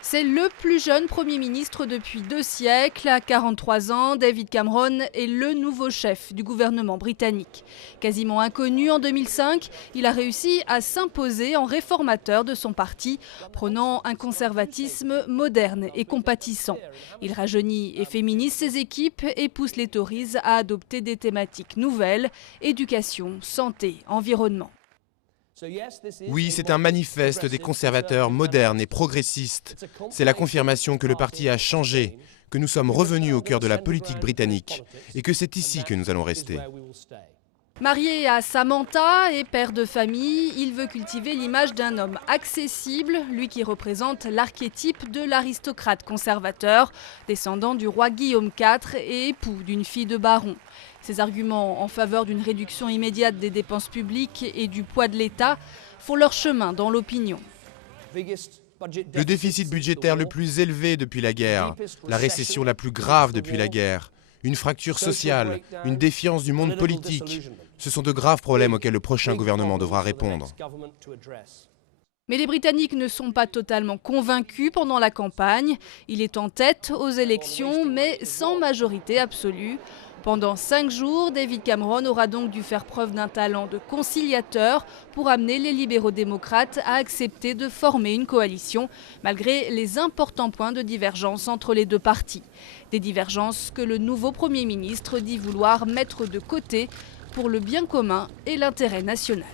C'est le plus jeune Premier ministre depuis 2 siècles. À 43 ans, David Cameron est le nouveau chef du gouvernement britannique. Quasiment inconnu en 2005, il a réussi à s'imposer en réformateur de son parti, prônant un conservatisme moderne et compatissant. Il rajeunit et féminise ses équipes et pousse les Tories à adopter des thématiques nouvelles, éducation, santé, environnement. Oui, c'est un manifeste des conservateurs modernes et progressistes. C'est la confirmation que le parti a changé, que nous sommes revenus au cœur de la politique britannique et que c'est ici que nous allons rester. Marié à Samantha et père de famille, il veut cultiver l'image d'un homme accessible, lui qui représente l'archétype de l'aristocrate conservateur, descendant du roi Guillaume IV et époux d'une fille de baron. Ses arguments en faveur d'une réduction immédiate des dépenses publiques et du poids de l'État font leur chemin dans l'opinion. Le déficit budgétaire le plus élevé depuis la guerre, la récession la plus grave depuis la guerre, une fracture sociale, une défiance du monde politique. Ce sont de graves problèmes auxquels le prochain gouvernement devra répondre. Mais les Britanniques ne sont pas totalement convaincus pendant la campagne. Il est en tête aux élections, mais sans majorité absolue. Pendant 5 jours, David Cameron aura donc dû faire preuve d'un talent de conciliateur pour amener les libéraux-démocrates à accepter de former une coalition, malgré les importants points de divergence entre les deux partis. Des divergences que le nouveau Premier ministre dit vouloir mettre de côté pour le bien commun et l'intérêt national.